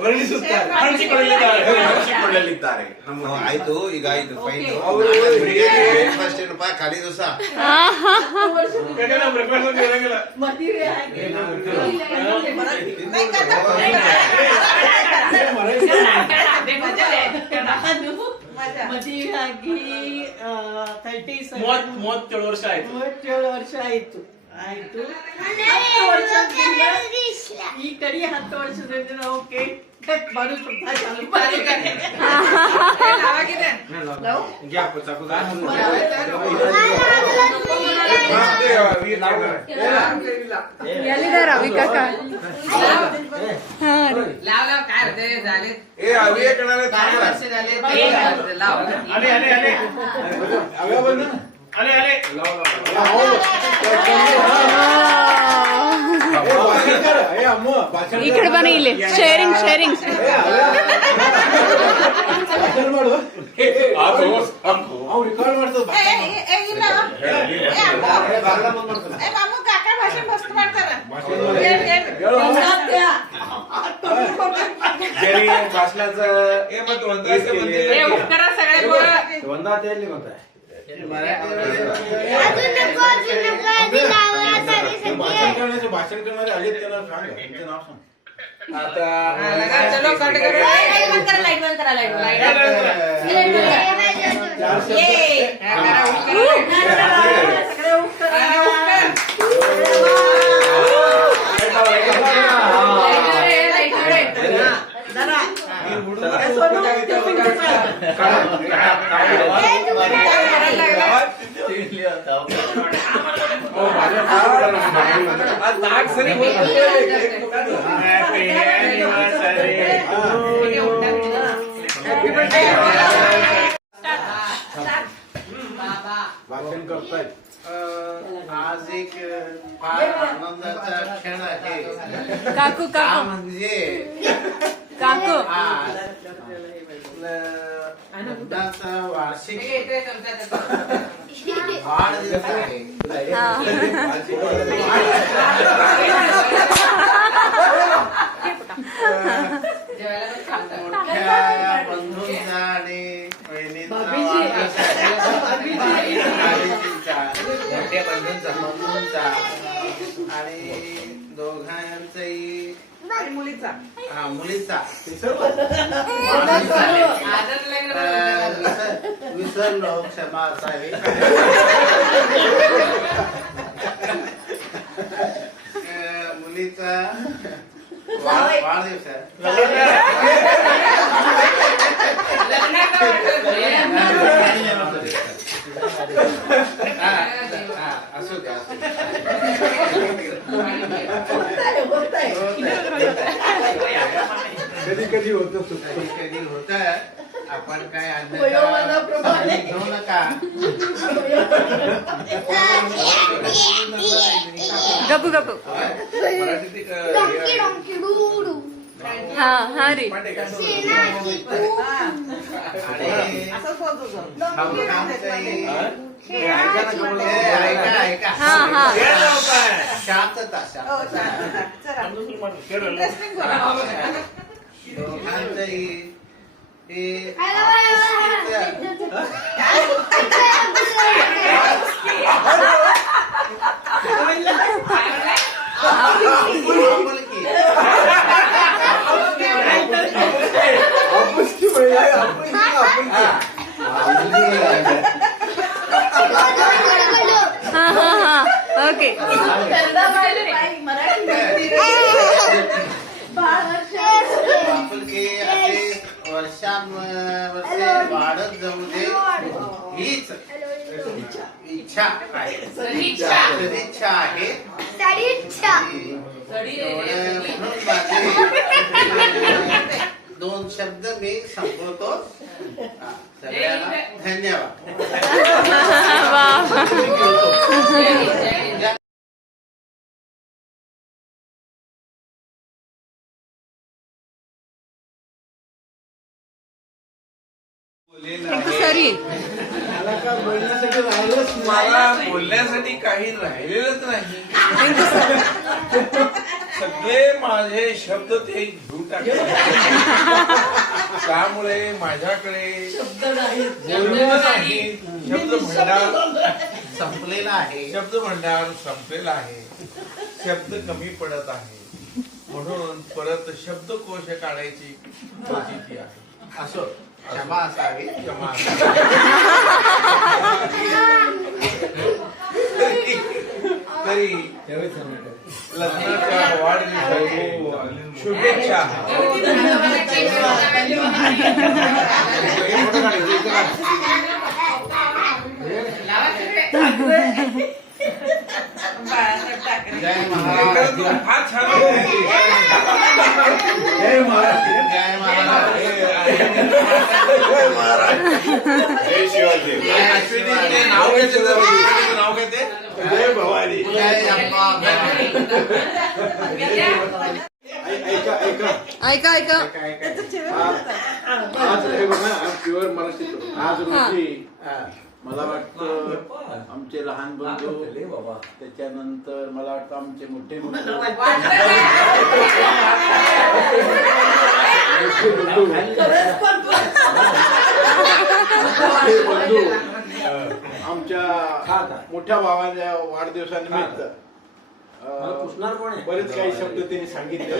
ವರ್ಣಿಸುತ್ತಾರೆ. ಆಯ್ತು, ಈಗ ಇದು ಫೈನ್. ಫಸ್ಟ್ ಏನಪ್ಪ ಖಾಲಿ ದಿವಸ ಮದುವೆಯಾಗಿ 37 ವರ್ಷ ಆಯ್ತು. 37 ವರ್ಷ ಆಯ್ತು. 10 ವರ್ಷದಿಂದ ಈ ಕಡೆ 10 ವರ್ಷದಿಂದ ನಾವು ಕೇಕ್ ಕಟ್ ಮಾಡೋದು ಸ್ವಲ್ಪ ಚಾಲು ಮಾಡಿದ್ದಾರೆ. ಎಲ್ಲಿದ್ದಾರೆ ರವಿ ಕಾಕ? ಈ ಕಡೆ ಬನ್ನಿ, ಇಲ್ಲಿ ಶೇರಿಂಗ್ ಶೇರಿಂಗ್. भाषण करणारे आले त्यांना सांग नाव सांग. आता चलो कट करो. लाईट बंद करा. भाषण करतायत. आज एक फार आनंदाचा क्षण आहे. काकू काकू म्हणजे काकू मुलाचा वार्षिक वाढदिवस आहे. मोठ्या बंधूंचा आणि बहिणींचा मोठ्या बंधूंचा आणि दोघांचाही मुलीचा विसरलो, क्षमा असावी. मुलीचा वाढदिवस आहे. असू द्या. कधी कधी होत आपण काय घेऊ नका. गप्पू गप्पू. हा हा रे. ऐका हा हा शांतता दोघांचंही हे हा हा हा ओके. वर्षानुवर्षे वाढत जाऊ दे हीच इच्छा आहे. सदिच्छा आहे. दोन शब्द मी संपवतो. सगळ्यांना धन्यवाद. सॉरी, मला बोलण्यासाठी काही राहिलेलंच नाही. सगळे माझे शब्द ते घेऊन टाकले त्यामुळे माझ्याकडे शब्द नाही बोलणं नाही शब्द भंडार संपलेला आहे. शब्द भंडार संपलेला आहे शब्द कमी पडत आहे म्हणून परत शब्दकोश काढायची प्रचिती आहे असो क्षमा असावी. क्षमा तरी लग्नाच्या वाढदिवसाची शुभेच्छा जय महाराज. फार छान होती. जय महाराज. जय महाराज. जय महाराज. जय शिवाजी. अश्विनीचे नाव घेते नाव घेते जय भवानी. जय अप्पा. ऐका ऐका आज हे बघा प्युअर मराठीत आज रोजी मला वाटतं आमचे लहान बंधू त्याच्यानंतर मला वाटतं आमचे मोठे बंधू आमच्या मोठ्या भावाच्या वाढदिवसानिमित्त बरेच काही शब्द त्यांनी सांगितले.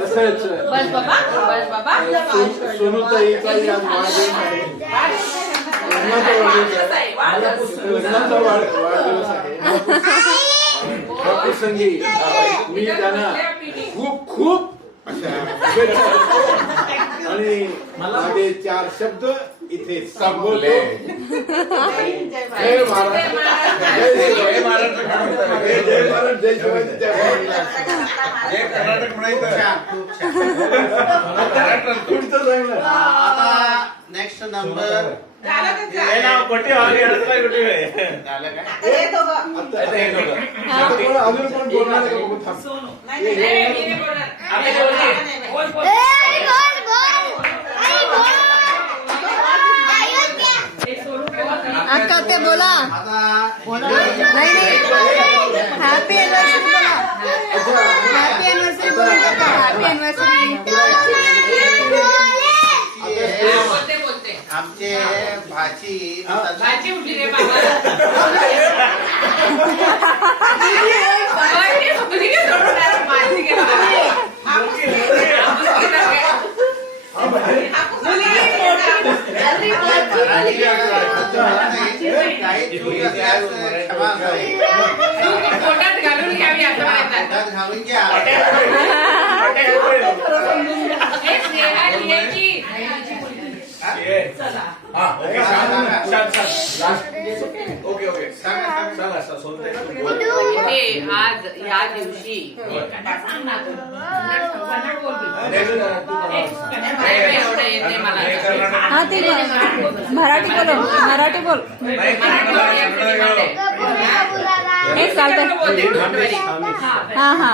तसंच सोनूताईचाही आज वाढदिवस आहे. त्या प्रसंगी मी त्यांना खूप खूप शुभेच्छा देतो आणि माझे 4 शब्द इथे संबोधले. जय महाराष्ट्र. जय महाराष्ट्र. जय महाराज. जय शिवाजी. जय भवानी. जय कर्नाटक म्हणायचं तुमचं सांगलं. आता नेक्स्ट नंबर झालं काय? अजून कोण बोलणार आहे का बघू थांब. अक्का ते बोला नाही नाही हॅपी एनिव्हर्सरी बोला हॅपी एनिव्हर्सरी बोला हॅपी एनिव्हर्सरी आमचे भाची उठली रे बाबा पोटात घालून घ्यावी असं म्हणायचं. घालून घ्या. ओके ओके सांगा सोनताई. आज या दिवशी एवढं येते मला हा ते मराठी बोल मराठी बोल हे चालतंय हा हा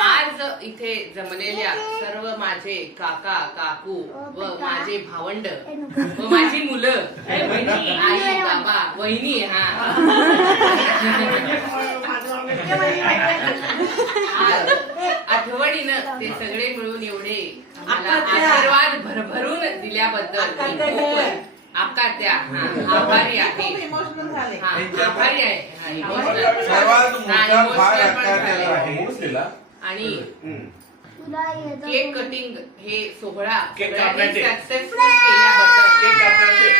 आज इथे जमलेल्या सर्व माझे काका काकू व माझे भावंड व माझी मुलं आई बाबा वहिनी हा आज आठवणीनं ते सगळे मिळून एवढे मला आशीर्वाद भरभरून दिल्याबद्दल आकात्या आभारी आहे. आभारी आहे. इमोशनल सर्वात मोठा भाग आकात्याला आहे. आणि केक कटिंग हे सोहळा केक कापायचे. सक्सेसफुल केल्याबद्दल केक कापायचे.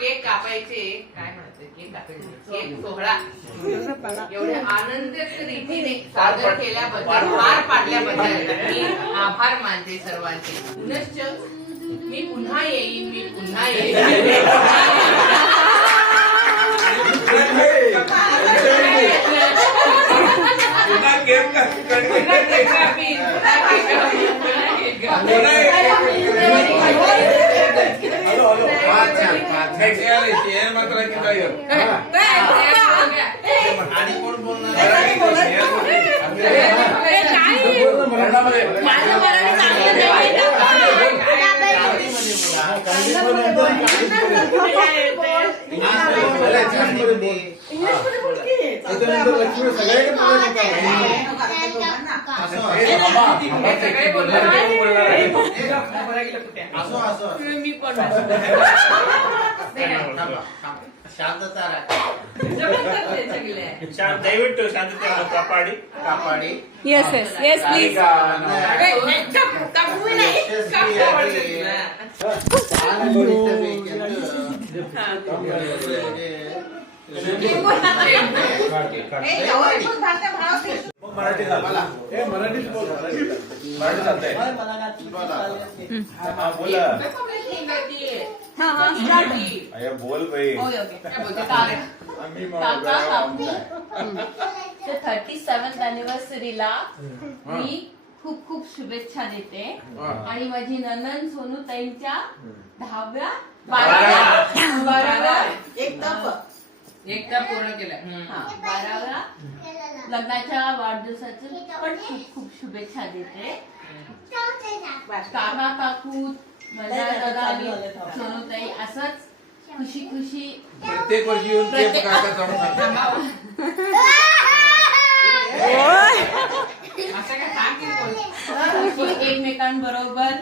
केक कापायचे काय म्हणायचं केक कापायचे केक सोहळा एवढ्या आनंदित रीतीने सादर केल्याबद्दल पार पाडल्याबद्दल मी आभार मानते सर्वांचे. पुनश्च मी पुन्हा येईन मी पुन्हा येईन. पुन्हा केक आणि कोण बोलणार? त्याच्यानंतर लक्ष्मी सगळ्यांनी पूजा सगळे बोलणार. मी पण शांतता ದಯವಿಟ್ಟು ಶಾಂತತೆ ಕಾಪಾಡಿ कापाडी yes yes yes please Marathi झालं. मराठीच बोल मराठी चालतंय. हा बोला हाँ हाँ स्टार्ट अय्या बोल बाई आम्ही काका त्या 37th अॅनिव्हर्सरीला मी खूप खूप शुभेच्छा देते आणि माझी ननन सोनू ताईंच्या 10व्या 12व्या एकदा पूर्ण केलं. 12व्या लग्नाच्या वाढदिवसाची पण खूप खूप शुभेच्छा देते. काका काकू माझ्या दादा आणि सोनूताई असंच खुशी खुशी प्रत्येक वर्षी येऊन केक काका काढून आणतात. असं काय सांग की बोल. खुशी एकमेकांबरोबर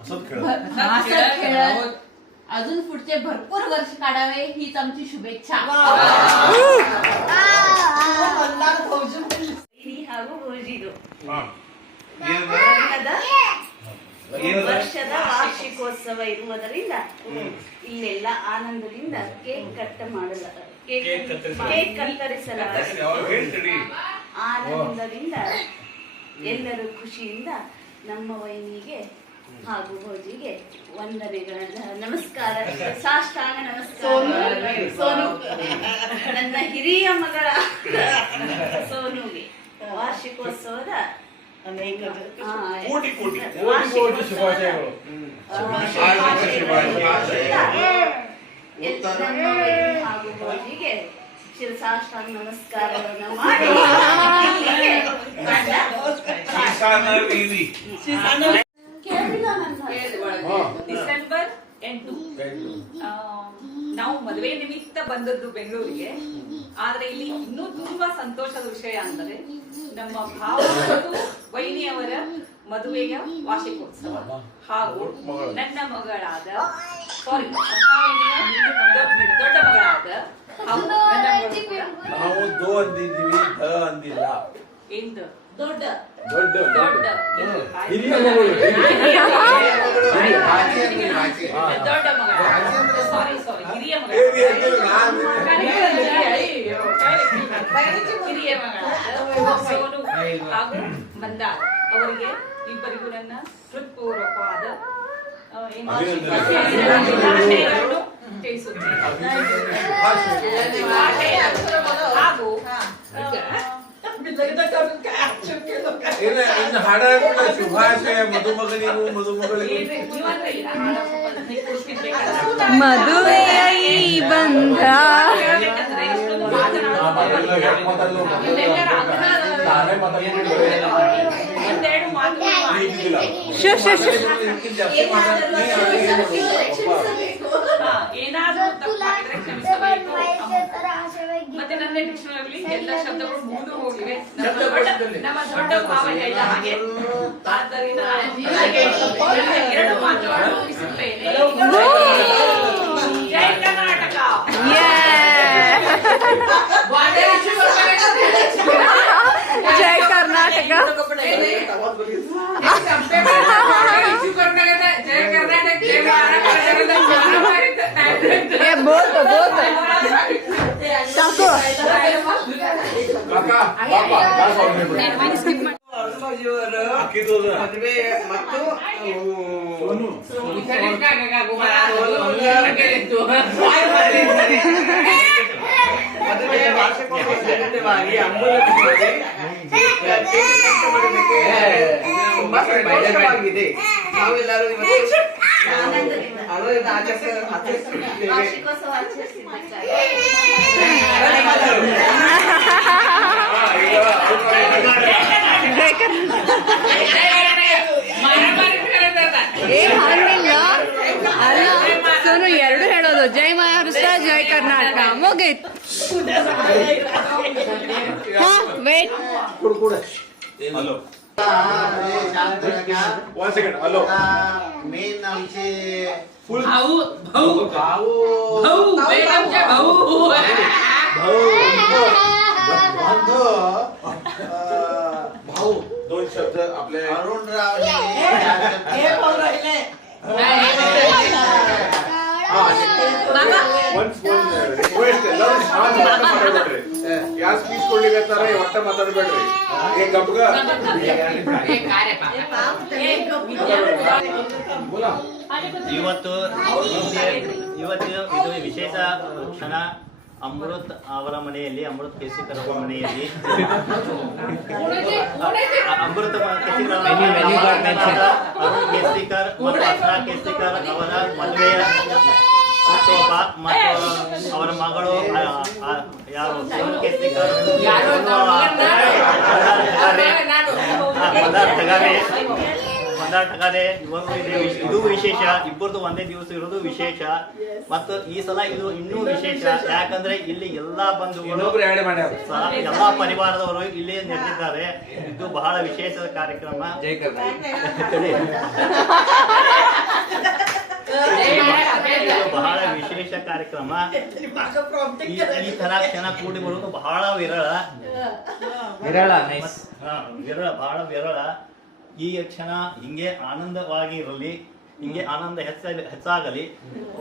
हसत खेळ हसत खेळत अजून पुढचे भरपूर वर्ष काढावे हीच आमची शुभेच्छा. ವರ್ಷದ ವಾರ್ಷಿಕೋತ್ಸವ ಇರುವುದರಿಂದ ಇಲ್ಲೆಲ್ಲ ಆನಂದದಿಂದ ಕೇಕ್ ಕತ್ತರಿಸಲಾಗಿದೆ. ಆನಂದದಿಂದ ಎಲ್ಲರೂ ಖುಷಿಯಿಂದ ನಮ್ಮ ವೈನಿಗೆ ಹಾಗೂ ಭೋಜಿಗೆ ವಂದನೆಗಳನ್ನ ನಮಸ್ಕಾರ ಸಾಷ್ಟಾಂಗ ನಮಸ್ಕಾರ. ಸೋನು ನನ್ನ ಹಿರಿಯ ಮಗಳ ಸೋನುಗೆ ವಾರ್ಷಿಕೋತ್ಸವದ ಕೋಟಿ ಕೋಟಿ ಕೋಟಿ ಶುಭಾಶಯಗಳು. ನಮ್ಮ ವೈನಿ ಹಾಗೂ ಭೋಜಿಗೆ ಶಿರಸಾಷ್ಟಾಂಗ ನಮಸ್ಕಾರವನ್ನು ಮಾಡಿ ಕೇಳಿಲ್ಲ ನನ್ನ ಡಿಸೆಂಬರ್ 8 ನಾವು ಮದುವೆ ನಿಮಿತ್ತ ಬಂದದ್ದು ಬೆಂಗಳೂರಿಗೆ. ಆದ್ರೆ ಇಲ್ಲಿ ಇನ್ನೂ ತುಂಬಾ ಸಂತೋಷದ ವಿಷಯ ಅಂದರೆ ನಮ್ಮ ಭಾವ ಮತ್ತು ವೈನಿಯವರ ಮದುವೆಯ ವಾರ್ಷಿಕೋತ್ಸವ ಹಾಗೂ ನನ್ನ ಮಗಳಾದ ಸಾರಿ ದೊಡ್ಡ ಮಗಳಾದ ಹಾಗೂ ನನ್ನ ಮಗಳು ಕೂಡ ನಾವು ದೋ ಅಂದಿದ್ದೀವಿ ಧ ಅಂದಿಲ್ಲ. ಎಂದು ದೊಡ್ಡ ದೊಡ್ಡ ದೊಡ್ಡ ಹಿರಿಯ ಮಗಳು ದೊಡ್ಡ ಮಗಳ ಸಾರಿ ಹಿರಿಯ ಮಗಳ ಹಿರಿಯ ಮಗಳಾದ ಸೋನು ಹಾಗೂ ಮಂದಾರ ಅವರಿಗೆ ಇಬ್ಬರಿಗೂ ನನ್ನ ಹೃತ್ಪೂರ್ವಕವಾದ ಶುಭಾಶಯಗಳನ್ನು ತಿಳಿಸುತ್ತೇನೆ. ಹಾಗೂ ಇನ್ನು ಹಾಡ ಶುಭಾಶಯ ಮಧುಮಗನಿಗೂ ಮಧುಮಗಳಿಗೂ मधुवेय बंध ಶು ಶು ಶು ಏನಾದರೂ ತಪ್ಪಾಗಿದ್ರೆ ಕ್ಷಮಿಸಬೇಕು. ಮತ್ತೆ ನನ್ನ ಡಿಕ್ಷನರಿ ಎಲ್ಲ ಶಬ್ದಗಳು ಮುಗಿದು ಹೋಗಿವೆ. ನಮ್ಮ ದೊಡ್ಡ ಭಾವ ಹೇಳಿದ ಹಾಗೆ ಆದ್ದರಿಂದ ಎರಡು ಮಾತುಗಳನ್ನು ಮುಗಿಸುತ್ತೇನೆ. ಜೈ ಕರ್ನಾಟಕ. जय कर्नाटक जय कर्नाटक जय महाराष्ट्र. ये बहुत टाको ಕಾಕಾ ಪಾಪ ಮದುವೆ ಮತ್ತು ಸೋನು ಮದುವೆಯ ವಾರ್ಷಿಕೋತ್ಸವ ನಿಮಿತ್ತವಾಗಿ ಅಂಬುಲಕ್ಕೆ ತುಂಬಾ ಸಂತೋಷವಾಗಿದೆ. ನಾವೆಲ್ಲರೂ ಇವತ್ತು ಆನಂದದಿಂದ ಆಚರಿಸುತ್ತಿದ್ದೇವೆ. ವಾರ್ಷಿಕೋತ್ಸವ ಆಚರಿಸಿದ್ದಕ್ಕಾಗಿ ಏ ಹಂಗಿಲ್ಲ ಅಲ್ಲ ಸೋನು ಎರಡು ಹೇಳೋದು ಜೈ ಮಹಾರಾಷ್ಟ್ರ ಜೈ ಕರ್ನಾಟಕ ಮುಗೀತು. वेट हॅलो मेन आमचे भाऊ भाऊ भाऊ भाऊ मॅडमचे भाऊ भाऊ दोन शब्द आपले अरुणराव या ಸ್ಪೀಚ್ ಕೊಡ್ಲಿಕ್ಕೆ ಒಟ್ಟ ಮಾತಾಡಬೇಡ್ರಿ ಏ ಗಬ್ಗ ಇವತ್ತು ಇದು ವಿಶೇಷ ಕ್ಷಣ. ಅಮೃತ್ ಅವರ ಮನೆಯಲ್ಲಿ, ಅಮೃತ್ ಕೇಸಿಕರ್ ಅವರ ಮನೆಯಲ್ಲಿ ಅಮೃತ ಅರುಣ್ ಕೇಸಿಕರ್ ಮತ್ತು ಅರ್ಚನಾ ಕೇಸಿಕರ್ ಅವರ ಮದುವೆಯ ಹುಟ್ಟುಹಬ್ಬ ಮತ್ತು ಅವರ ಮಗಳು ಯಾರು ಸೋನು ಕೇಸಿಕರ್ ಮಂದಾಟಗಾರೆ ಇವರು ಇದು ವಿಶೇಷ. ಇಬ್ಬರದು ಒಂದೇ ದಿವಸ ಇರೋದು ವಿಶೇಷ. ಮತ್ತು ಈ ಸಲ ಇದು ಇನ್ನೂ ವಿಶೇಷ. ಯಾಕಂದ್ರೆ ಇಲ್ಲಿ ಎಲ್ಲಾ ಬಂಧುಗಳು, ಎಲ್ಲಾ ಪರಿವಾರದವರು ಇಲ್ಲಿ ನೆರೆದಿದ್ದಾರೆ. ಇದು ಬಹಳ ವಿಶೇಷ ಕಾರ್ಯಕ್ರಮ. ಬಹಳ ವಿಶೇಷ ಕಾರ್ಯಕ್ರಮ. ಈ ತರ ಕ್ಷಣ ಕೂಡಿ ಬರುವುದು ಬಹಳ ವಿರಳ. ಬಹಳ ವಿರಳ. ಈ ಕ್ಷಣ ಹಿಂಗೆ ಆನಂದವಾಗಿ ಇರಲಿ, ಹಿಂಗೆ ಆನಂದ ಹೆಚ್ಚಾಗಲಿ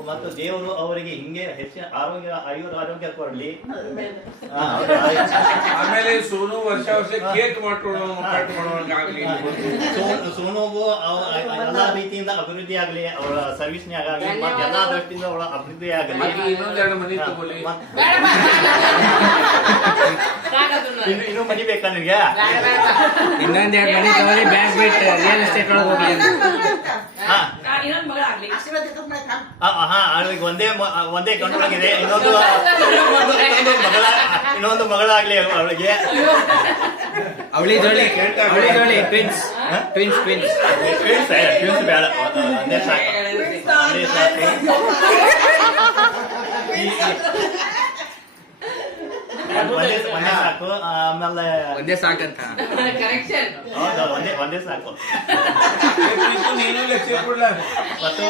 ಮತ್ತು ದೇವರು ಅವರಿಗೆ ಹಿಂಗೆ ಹೆಚ್ಚಿನ ಆರೋಗ್ಯ ಕೊಡಲಿ. ಆಮೇಲೆ ಸೋನು ವರ್ಷ ಕೇಕ್ ಮಾಡ್ಕೊಳ್ಳೋಂಗಾಗ್ಲಿ, ಸೋನುಗೂ ಎಲ್ಲಾ ರೀತಿಯಿಂದ ಅಭಿವೃದ್ಧಿ ಆಗ್ಲಿ, ಅವರ ಸರ್ವಿಸ್ನೇ ಆಗಲಿ, ಎಲ್ಲಾ ದೃಷ್ಟಿಯಿಂದ ಅವಳ ಅಭಿವೃದ್ಧಿ ಆಗಲಿ. ಇನ್ನೊಂದೆರಡು ಮನೆ ತಗೊಳ್ಳಿ. ಇನ್ನು ಮನಿ ಬೇಕಾ ನಿನ್ಗೆ? ಇನ್ನೊಂದೆರಡು ಮನೆ ತಗೊಳ್ಳಿ, ಬ್ಯಾಂಕ್ ಬಿಟ್ಟು ರಿಯಲ್ ಎಸ್ಟೇಟ್ ಒಳಗೆ ಹೋಗ್ಲಿ ಅಂತ. ಇನ್ನೊಂದು ಮಗಳ ಆಗ್ಲಿ. ಒಂದೇ ಗಂಡೊಳಗಿದೆ, ಇನ್ನೊಂದು ಮಗಳಾಗ್ಲಿ ಅವಳಿಗೆ. ಅವಳಿದೊಳ್ಳಿ ಟ್ವಿನ್ಸ್ ಟ್ವಿನ್ಸ್ ಟ್ವಿನ್ಸ್ ಟ್ವಿನ್ಸ್ ಬೇಡ, ಒಂದೇ ಸಾಕು. ಒಂದೇ ಸಾಕು. ಆಮೇಲೆ ಒಂದೇ ಸಾಕಂತ ಕರೆಕ್ಷನ್. ಹೌದಾ, ಒಂದೇ ಸಾಕು. ಮತ್ತು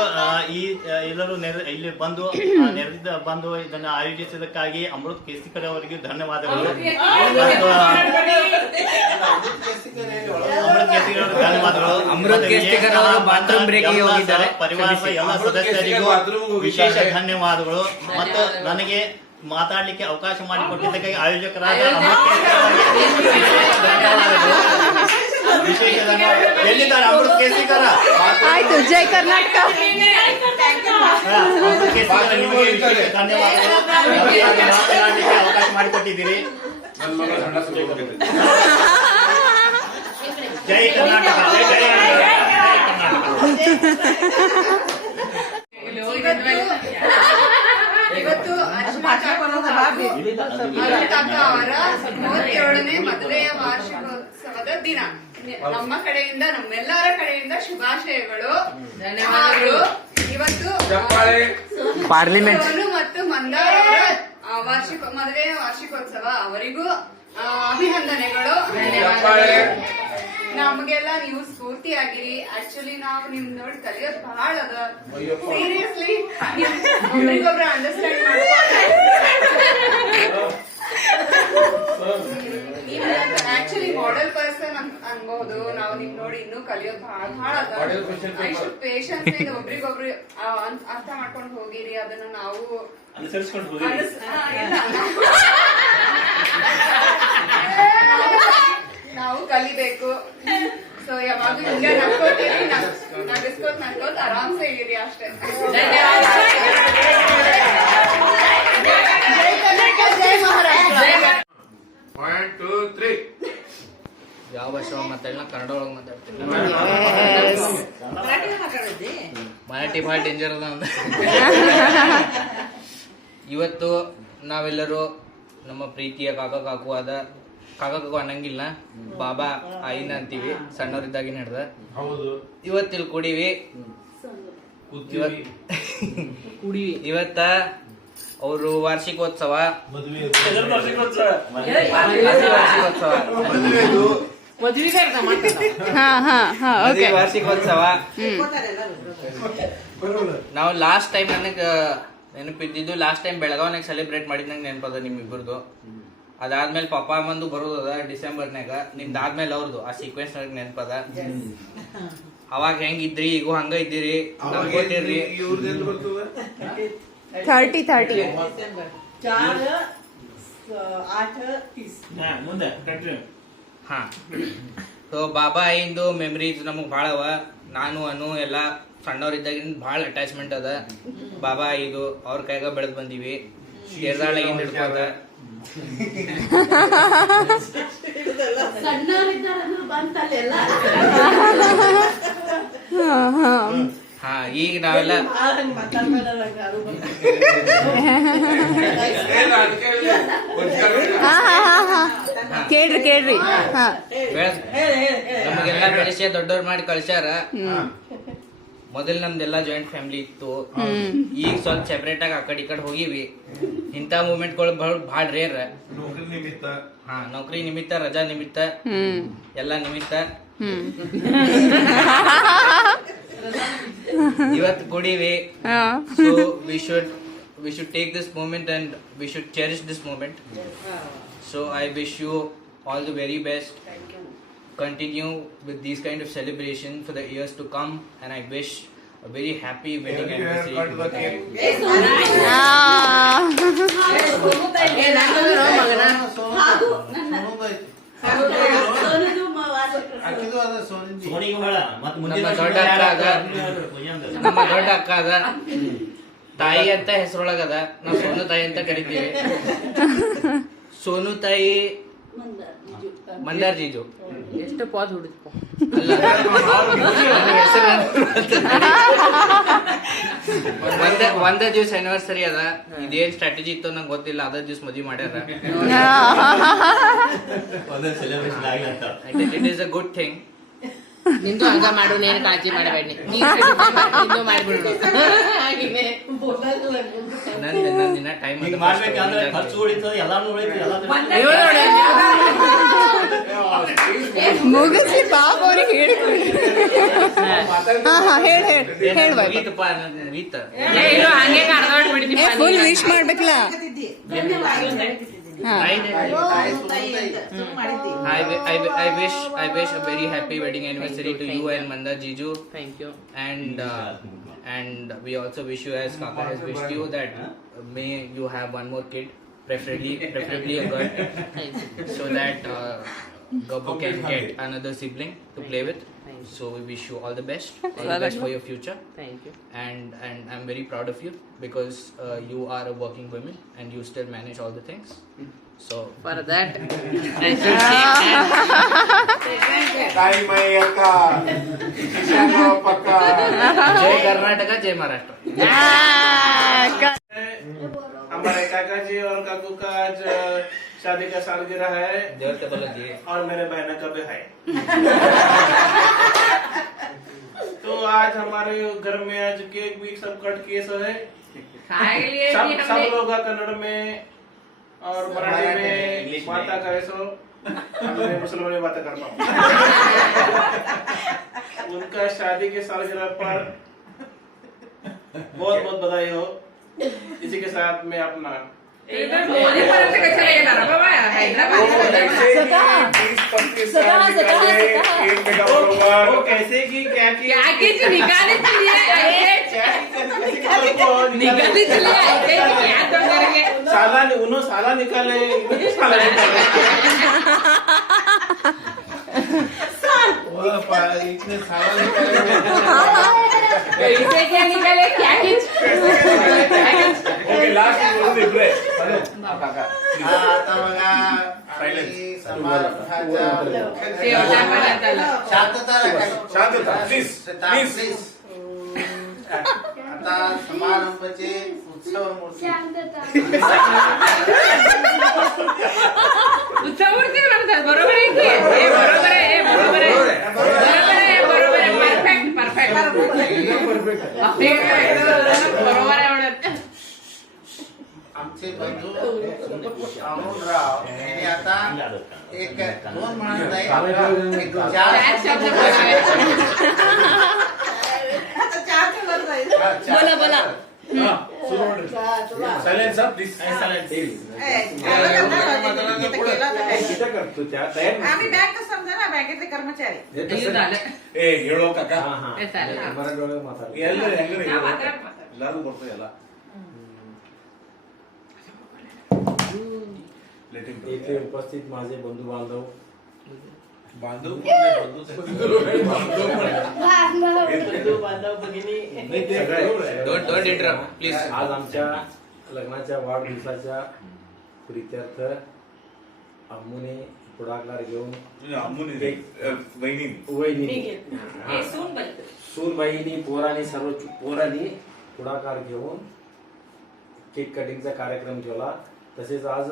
ಈ ಎಲ್ಲರೂ ಇಲ್ಲಿ ಬಂದು ಬಂದು ಇದನ್ನು ಆಯೋಜಿಸಿದ್ದಕ್ಕಾಗಿ ಅಮೃತ್ ಕೇಸಿಕರ್ ಅವರಿಗೆ ಧನ್ಯವಾದಗಳು. ಅಮೃತ್ ಕೇಸಿಕರ್ ಅವರು ಬಾತ್ರೂಮ್ ಬ್ರೇಕಿಗೆ ಹೋಗಿದ್ದಾರೆ. ಪರಿವಾರದ ಎಲ್ಲ ಸದಸ್ಯರಿಗೂ ವಿಶೇಷ ಧನ್ಯವಾದಗಳು. ಮತ್ತು ನನಗೆ ಮಾತಾಡ್ಲಿಕ್ಕೆ ಅವಕಾಶ ಮಾಡಿಕೊಟ್ಟಿದ್ದಕ್ಕಾಗಿ ಆಯೋಜಕರಾದ ಅಮೃತ್ ಕೇಸಿಕರ್ ಧನ್ಯವಾದಗಳು. ವಿಶೇಷ ಎಲ್ಲಿದ್ದಾರೆ ಅಮೃತ್ ಕೇಸಿಕರ? ಆಯ್ತು, ಜೈ ಕರ್ನಾಟಕ. ಅಮೃತ್ ಕೇಸಿಕರ ನಿಮಗೆ ವಿಶೇಷ ಧನ್ಯವಾದಗಳು. ಮಾತನಾಡಲಿಕ್ಕೆ ಅವಕಾಶ ಮಾಡಿಕೊಟ್ಟಿದ್ದೀರಿ. ಜೈ ಕರ್ನಾಟಕ, ಜೈ ಇವತ್ತು ಅರ್ಚನಾ ಅವರ 37ನೇ ಮದುವೆಯ ವಾರ್ಷಿಕೋತ್ಸವದ ದಿನ. ನಮ್ಮ ಕಡೆಯಿಂದ, ನಮ್ಮೆಲ್ಲರ ಕಡೆಯಿಂದ ಶುಭಾಶಯಗಳು. ಧನ್ಯವಾದಗಳು. ಇವತ್ತು ಪಾರ್ಲಿಮೆಂಟ್ ಸೋನು ಮತ್ತು ಮಂದಾರ ಅವರ ಮದುವೆಯ ವಾರ್ಷಿಕೋತ್ಸವ, ಅವರಿಗೂ ಅಭಿನಂದನೆಗಳು. ನಮಗೆಲ್ಲ ನೀವು ಸ್ಫೂರ್ತಿಯಾಗಿರಿ. ಆಕ್ಚುಲಿ ನಾವು ನಿಮ್ ನೋಡಿ ಕಲಿಯೋದು ಬಹಳ ಅದ. ಸೀರಿಯಸ್ಲಿ ಒಬ್ರಿಗೊಬ್ರು ಅಂಡರ್ಸ್ಟ್ಯಾಂಡ್ ಮಾಡ್ಕೊಂಡು ಆಕ್ಚುಲಿ ಮಾಡೆಲ್ ಪರ್ಸನ್ ಅನ್ಬಹುದು. ನಾವು ನಿಮ್ ನೋಡಿ ಇನ್ನೂ ಕಲಿಯೋದು ಬಹಳ ಅದ. ಪೇಷನ್ಸ್ ಇಂದ ಒಬ್ರಿಗೊಬ್ರು ಅರ್ಥ ಮಾಡ್ಕೊಂಡು ಹೋಗಿರಿ. ಅದನ್ನ ನಾವು ಅನುಸರಿಸ್ಕೊಂಡು ನಾವು ಕಲಿಬೇಕು. ಸೊ ಯಾವಾಗ ಹಿಂಗೆ ನಕ್ಕೋತೀರಿ, ನಗಿಸ್ಕೋತ್ ಆರಾಮ್ಸೆ ಇರಿ ಅಷ್ಟೇ. ಜೈ ಮಹಾರಾಷ್ಟ್ರ. 1 2 3 ಯಾವ ಭಾಷೆ ಒಳಗೆ ಮಾತಾಡಿನ ಕನ್ನಡ ಒಳಗೆ ಮಾತಾಡ್ತೀನಿ. ಮರಾಠಿ ಭಾಳ ಡೇಂಜರ್ ಅದ ಅಂತ. ಇವತ್ತು ನಾವೆಲ್ಲರೂ ನಮ್ಮ ಪ್ರೀತಿಯ ಕಾಕು ಅನ್ನಂಗಿಲ್ಲ, ಬಾಬಾ ಆಯಿನ ಅಂತೀವಿ, ಸಣ್ಣವರಿದ್ದಾಗಿನ ಹಿಡ್ದ. ಇವತ್ತಿಲ್ಲಿ ಕುಡೀವಿ. ಇವತ್ತ ಅವರು ವಾರ್ಷಿಕೋತ್ಸವ ವಾರ್ಷಿಕೋತ್ಸವ ಮದ್ವಿಗೆ ಅರ್ಥ ಮಾಡ್ತಾರೆ. ಹಾ ಹಾ ಹಾ ಓಕೆ ಮದುವೆ ವಾರ್ಷಿಕೋತ್ಸವ. ನಾವು ಲಾಸ್ಟ್ ಟೈಮ್ ನನಗೆ ನೆನಪಿದ್ದು ಲಾಸ್ಟ್ ಟೈಮ್ ಬೆಳಗಾವ್ನಾಗ ಸೆಲೆಬ್ರೇಟ್ ಮಾಡಿದ್ನಂಗೆ ನೆನಪದ ನಿಮ್ಮಿಬ್ಬರದು. ಅದಾದ್ಮೇಲೆ ಪಪ್ಪ ಅಮ್ಮಂದು ಬರೋದದ ಡಿಸೆಂಬರ್ನಾಗ, ನಿಮ್ದಾದ್ಮೇಲೆ ಅವ್ರದ್ದು ಆ ಸೀಕ್ವೆನ್ಸ್ ನೆನಪದ. ಅವಾಗ ಹೆಂಗಿದ್ರಿ ಈಗೂ ಹಂಗ ಇದ್ದೀರಿ ನಂಬ್ಕೋತೀರ್ರಿ. ಇವ್ರದೆಲ್ಲ ಬರ್ತದ 30 ಮುಂದೆ ಕಂಟಿನ್ಯೂ. ಹಾ, ಸೊ ಬಾಬಾ ಇಂದು ಮೆಮರೀಸ್ ನಮಗ್ ಭಾಳ ಅವ. ನಾನು ಅನು ಎಲ್ಲ ಸಣ್ಣವ್ರಿದ್ದಾಗಿಂದ ಭಾಳ ಅಟ್ಯಾಚ್ಮೆಂಟ್ ಅದ. ಬಾಬಾ ಇದು ಅವ್ರ ಕೈಗ ಬೆಳೆದ್ ಬಂದೀವಿ, ಕೇರಳಾಗಿಂದ ಹಿಡ್ಕೊಂಡ. ಸಣ್ಣವರಿದ್ದಾರ ಬಂತಲ್ಲ ಹಾ, ಈಗ ನಾವೆಲ್ಲ ಕೇಳ್ರಿ ಹಾ ನಮಗೆಲ್ಲ ಬೆಳೆಸಿ ದೊಡ್ಡವ್ರು ಮಾಡಿ ಕಳ್ಸ್ಯಾರ. ಮೊದಲ್ ನಮ್ದೆಲ್ಲ ಜಾಯಿಂಟ್ ಫ್ಯಾಮಿಲಿ ಇತ್ತು, ಈಗ ಸ್ವಲ್ಪ ಸೆಪರೇಟ್ ಆಗಿ ಆ ಕಡೆ ಈ ಕಡೆ ಹೋಗಿವಿ. ಇಂಥ ಮೂಮೆಂಟ್ಗಳು ಭಾಳ ರೇರ್. ನೌಕರಿ ನಿಮಿತ್ತ ಹಾ, ನೌಕರಿ ನಿಮಿತ್ತ, ರಜಾ ನಿಮಿತ್ತ, ಎಲ್ಲ ನಿಮಿತ್ತ ಇವತ್ತು ಕೂಡಿವಿ. So we should take this moment and we should cherish this moment. So I wish you all the very best. Continue with these kind of celebration for the years to come, and I wish a very happy wedding anniversary to both of you. ಸೋನಿಗೆ ಬೇಡ ಮತ್ತೆ ಮುಂದಿನ ನಮ್ಮ ದೊಡ್ಡ ಅಕ್ಕ ಅದ, ತಾಯಿ ಅಂತ ಹೆಸರೊಳಗದ. ನಾವು ಸೋನು ತಾಯಿ ಅಂತ ಕರಿತೀವಿ. ಸೋನು ತಾಯಿ ಮಂದಾರ್ ಜೀಜು. ಎಷ್ಟು ಪಾದ್ ಹುಡುಕ್ಕೊ ಒಂದೇ ದಿವ್ಸ ಆನಿವರ್ಸರಿ ಅದ. ಇದೇನ್ ಸ್ಟ್ರಾಟಜಿ ಇತ್ತು ನಂಗೆ ಗೊತ್ತಿಲ್ಲ. ಅದ ದಿವ್ಸ ಮದ್ವಿ ಮಾಡ್ಯಾರ. ಸೆಲೆಬ್ರೇಷನ್ ಆಗಿಲ್ಲ ಅಂತ. It is a good thing. ನಿಂದು ಹಂಗ ಮಾಡು, ನೇನು ಕಾಳಜಿ ಮಾಡಬೇಡಿ. ನಿಂದು ಮಾಡ್ಬಿಡು. ನಂದಿನ ಟೈಮ್ ಈಗ ಮಾಡ್ಬೇಕಂದ್ರೆ ಖರ್ಚು ಉಳಿತದ, ಎಲ್ಲಾನು ಉಳಿತದ, ಎಲ್ಲ ಮುಗಿಸ್ಲಿ ಪಾಪ ಅವ್ರಿಗೆ ಹೇಳಿಕೊಡಿ. ಹಾ ಹೇಳಿ ಹಂಗೆ ಕರ್ದೊಡ್ಬಿಡ್ತೀನಿ. ಫುಲ್ ವಿಶ್ ಮಾಡ್ಬೇಕಲ್ಲ. I wish a very happy wedding anniversary to you and Mandar Jiju. Thank you. And we also wish you, as Kaka has wished you, that may you have one more kid, preferably a girl, so that Gabbu can get another sibling to play with. So we wish you all the best for your future. Thank you. And I'm very proud of you because you are a working woman and you still manage all the things. So For that, ತಾಯಿ ಮೈ ಅಕ್ಕ ಈಶಾನ್ಯ ಪಕ್ಕ Jai Karnataka, Jai Maharashtra. हमारे काका जी और काकू का आज शादी का सालगिरह है जोर से बोलो जी. और मेरे बहन का भी है. तो आज हमारे घर में आज केक भी सब कट किए सब है. सब लोग कन्नड़ में और मराठी में बात करे सो मैं मुसलमान में बात करता हूँ. उनका शादी के सालगिरह पर बहुत बहुत बधाई हो. इसी के साथ मैं अपना वो कैसे की क्या किया निकाले साला उन्होंने साला निकाले साला निकाले इतने साला निकाले क्या निकाले क्या ओके लास्ट बोल दे ब्रे हेलो काका आता बघा आणि समारंभाच्या शांतता शांतता प्लीज प्लीज आता समारंभाचे उत्सव मूर्ती उत्सवमूर्ती म्हणतात. बरोबर आहे की? हे बरोबर आहे, हे बरोबर आहे. बरोबर आहे, बरोबर आहे. परफेक्ट परफेक्ट बरोबर आहे म्हणत. आमचे बंधू अरुणराव यांनी आता एक 2 माणसं नाही एक 4 बोला बोला सायलेन्स प्लीज आम्ही बँक समजा ना बँकेतले कर्मचारी ಹೇಳೋ ಕಾಕ हे चालेल हा. ಎಲ್ಲರೂ हा, मात्र. ಎಲ್ಲರೂ ಬರ್ತಾರೆ ಎಲ್ಲ इथे उपस्थित माझे बंधू बांधव बांधव बंधू बांधव भगिनी Don't interrupt, please. आज आमच्या लग्नाच्या वाढदिवसाच्या प्रित्यर्थ अम्मूने पुढाकार घेऊन वहिनी हे सून बाई. सूनबाईनी पोरांनी सर्व पोरांनी पुढाकार घेऊन केक कटिंगचा कार्यक्रम ठेवला. तसेच आज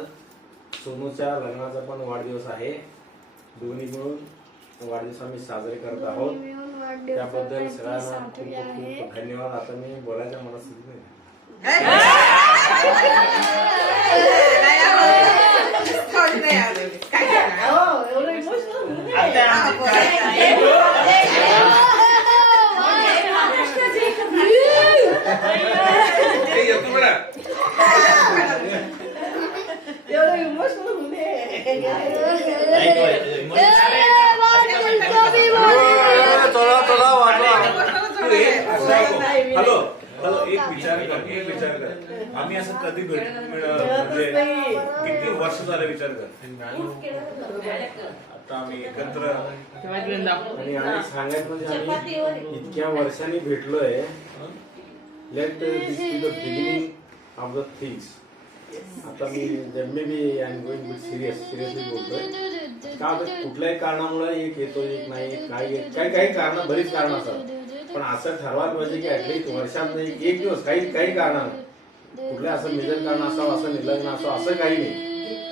सोनूच्या लग्नाचा पण वाढदिवस आहे. दोन्ही मिळून वाढदिवस आम्ही साजरे करत आहोत. त्याबद्दल सगळ्यांना खूप खूप धन्यवाद. आता मी बोलायच्या मनस्थितीत नाही. हॅलो हॅलो एक विचार कर आम्ही असं कधी म्हणजे किती वर्ष झालं विचार कर आता आम्ही एकत्र आणि सांगायचं म्हणजे आम्ही इतक्या वर्षांनी भेटलोय. Let this be the beginning of the things. आता मी maybe I am going with seriously बोलतोय. का कुठल्याही कारणामुळे एक येतो एक नाही काही कारण बरीच कारण असतात. पण असं ठरवायला पाहिजे की ऍटलीस्ट वर्षात नाही एक दिवस काही कारण कुठलं असं मेजर कारण असावं असं निर्लग्न असावं असं काही नाही.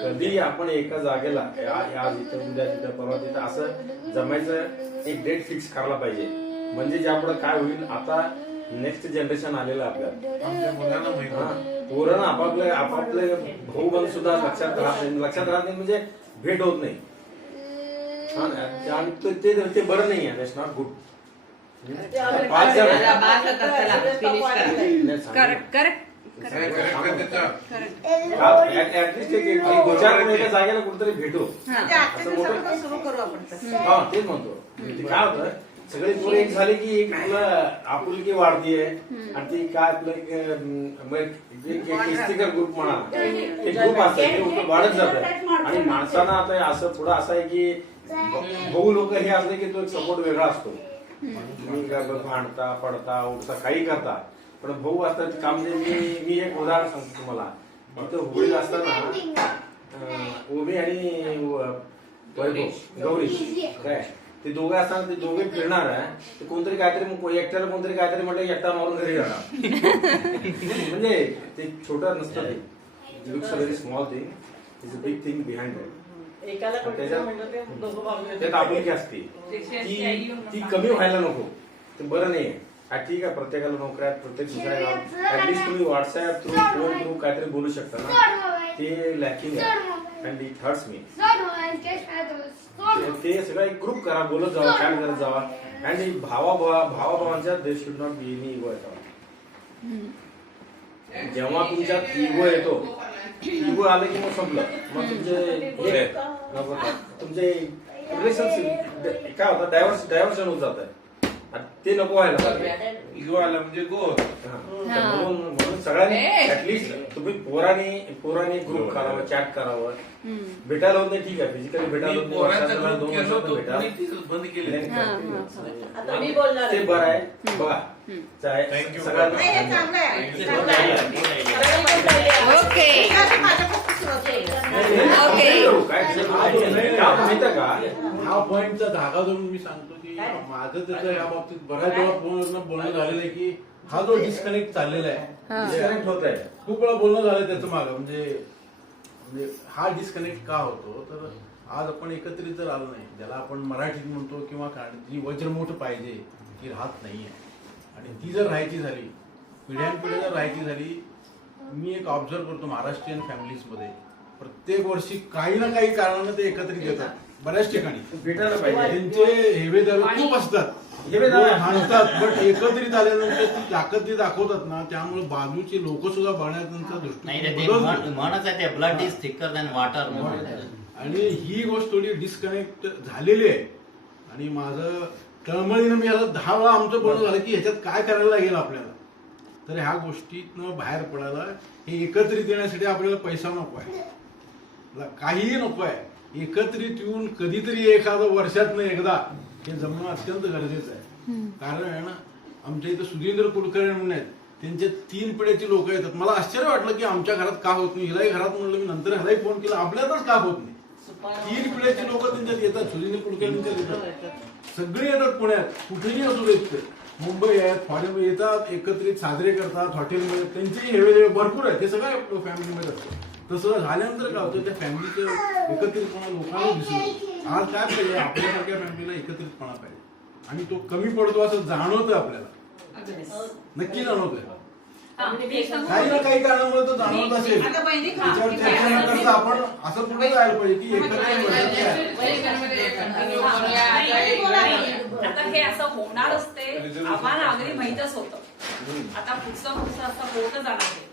कधी आपण एका जागेला आज इथं उद्या तिथं परवा तिथं असं जमायचं एक डेट फिक्स करायला पाहिजे. म्हणजे ज्यामुळे काय होईल आता नेक्स्ट जनरेशन आलेलं आपल्याला पोरांना आपापले भाऊ बंद सुद्धा लक्षात राहत नाही म्हणजे भेट होत नाही. आणि ते बरं नाही आहे. That's not good. जागेला कुठेतरी भेटू सुरू करू आपण. हा तेच म्हणतो. काय होतं सगळे पोरं एक झाले की एक आपलं आपुलकी वाढतीये आणि ती काय आपलं ग्रुप म्हणा ते ग्रुप असतं ते वाढत जातं. आणि माणसांना आता असं पुढं असं आहे की भाऊ लोक हे असले की तो एक सपोर्ट वेगळा असतो. भांडता पडता उठता काही करता पण भाऊ असतात काम. मी एक उदाहरण सांगतो तुम्हाला. तिथं होळी असताना ओबी आणि गौरी काय ते दोघे असताना ते दोघे फिरणार आहे. ते कोणतरी काहीतरी एकट्याला कोणतरी काहीतरी म्हटलं एकटा मारून घरी जाणार. म्हणजे ते छोटं नसतं. ते looks a very small thing is a big thing behind it. त्यात आपुलकी असते ती कमी व्हायला नको. ते बरं नाही. ठीक आहे प्रत्येकाला नोकऱ्या प्रत्येक दुसऱ्या ऍटलीस्ट तुम्ही व्हॉट्सअप थ्रू फोन थ्रू काहीतरी बोलू शकता ना. ते लॅकिंग आहे अँड इट हर्ट्स मी. ते सगळं एक ग्रुप करा बोलत जावा चॅट करत जावा. अँड भावाभावांच्या they should not be any ego येतो. जेव्हा तुमच्यात इगो येतो इगो आलं की मग संपलं. मग तुमचे रिलेशनशिप काय होतं डायव्हर्शन होत जात. ते नको व्हायला. इगो आला म्हणजे गो. म्हणून सगळ्यांनी ऍटलीस्ट तुम्ही पोरांनी ग्रुप करावं चॅट करावं. भेटायला होत नाही ठीक आहे फिजिकली भेटायला बंद केले ते बरं आहे. बघा ओके हा पॉइंटचा धागा धरून मी सांगतो की माझं त्याचं या बाबतीत बऱ्याच वेळा बोलणं झालेलं आहे की हा जो डिस्कनेक्ट चाललेला आहे डिस्कनेक्ट होत आहे. खूप वेळा बोलणं झालं त्याचं मागं म्हणजे हा डिस्कनेक्ट का होतो तर आज आपण एकत्रित जर आलो नाही ज्याला आपण मराठीत म्हणतो किंवा जी वज्रमूठ पाहिजे ती राहत नाहीये. आणि ती जर राहायची झाली पिढ्यानपिढ्या जर राहायची झाली मी एक ऑब्झर्व करतो महाराष्ट्रीयन फॅमिलीज मध्ये प्रत्येक वर्षी काही ना काही कारणानं ते एकत्रित येतात बऱ्याच ठिकाणी भेटायला पाहिजे. त्यांचे हेवे दावे खूप असतात हाणतात बट एकत्रित आल्यानंतर ती ताकद ती दाखवतात ना त्यामुळे बाजूचे लोक सुद्धा बघण्याचा नाही रे, दृष्टिकोन ते बदलतो. म्हणच आहे ते blood is thicker than water. आणि ही गोष्ट थोडी डिस्कनेक्ट झालेली आहे आणि माझं तळमळीनं मी आता 10 वेळा आमचं बोलणं झालं की ह्याच्यात काय करायला लागेल आपल्याला. तर ह्या गोष्टीतनं बाहेर पडायला हे एकत्रित येण्यासाठी आपल्याला पैसा नको आहे काहीही नको आहे. एकत्रित येऊन कधीतरी एखादं वर्षातनं एकदा हे जमणं अत्यंत गरजेचं आहे. कारण आहे ना आमच्या इथं सुधींद्र कुलकर्णी म्हणून आहेत त्यांचे 3 पिढ्याची लोक येतात. मला आश्चर्य वाटलं की आमच्या घरात का होत नाही. हिलाही घरात म्हणलं मी नंतर ह्यालाही फोन केला आपल्यातच का होत नाही. 3 पिढ्याची लोक त्यांच्यात येतात सुधींद्र कुलकर्णींच्यात येतात सगळे येतात पुण्यात कुठेही असू देत ते मुंबई आहेत फॉरेन येतात एकत्रित साजरे करतात हॉटेलमध्ये त्यांचे हेवे भरपूर आहे ते सगळ्या फॅमिलीमध्ये असतात. तसं झाल्यानंतर काय होतं त्या फॅमिलीचं एकत्रितपणा लोकांना दिसतो. आज काय पाहिजे आपल्यासारख्या फॅमिलीला एकत्रितपणा पाहिजे आणि तो कमी पडतो असं जाणवतं आपल्याला नक्की जाणवतंय. काही ना काही कारणामुळे तो जाणवत असेल त्याच्यावर चर्चा न करता आपण असं पुढे जायला पाहिजे की आता हे असं होणार असते आम्हाला अगदी माहीतच होतं. आता पुढचं असं होत जाणार आहे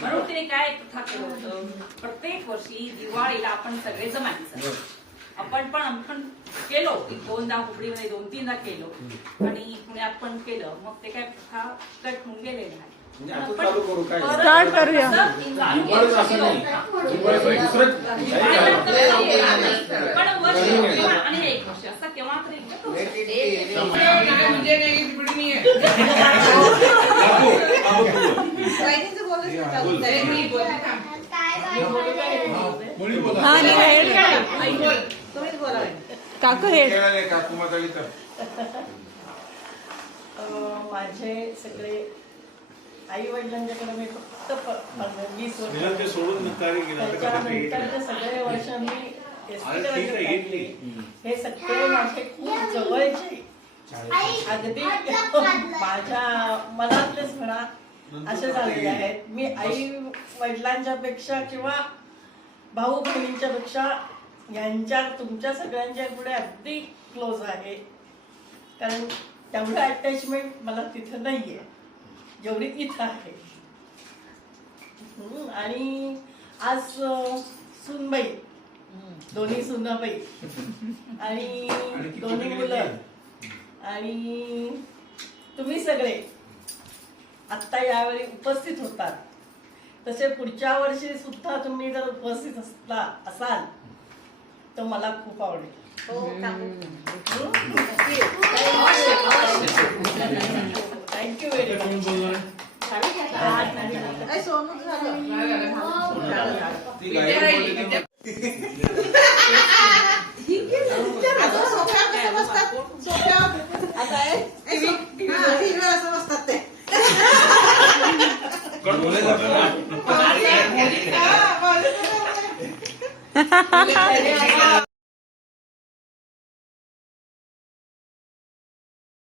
म्हणून तिने काय प्रथा केलं होतं प्रत्येक वर्षी दिवाळीला आपण सगळे जमायचं. आपण केलो 2दा हुबळीमध्ये 2-3दा केलो आणि पुण्यात पण केलं मग ते काय प्रथा कट होऊन गेलेलं नाही. स्टार्ट करूया. पण वर्ष आणि 1 वर्ष असं केव्हा तरी हा नाही काकू हेड माझे सगळे आई वडिलांच्याकडे मी फक्त 20 वर्ष सोडून त्याच्यानंतरचे सगळे वर्ष मी हे सगळे माझे खूप जवळचे अगदी माझ्या मनातलेच म्हणा असे झालेले आहेत. मी आई वडिलांच्या पेक्षा किंवा भाऊ बहिणींच्या पेक्षा यांच्या तुमच्या सगळ्यांच्या पुढे अगदी क्लोज आहे कारण तेवढं अटॅचमेंट मला तिथं नाहीये जेवढी इथं आहे. आणि आज सुनबाई दोन्ही सुनाबाई आणि दोन्ही मुलं आणि तुम्ही सगळे आत्ता यावेळी उपस्थित होतात तसे पुढच्या वर्षी सुद्धा तुम्ही जर उपस्थित असाल तर मला खूप आवडेल. Thank you very much. आता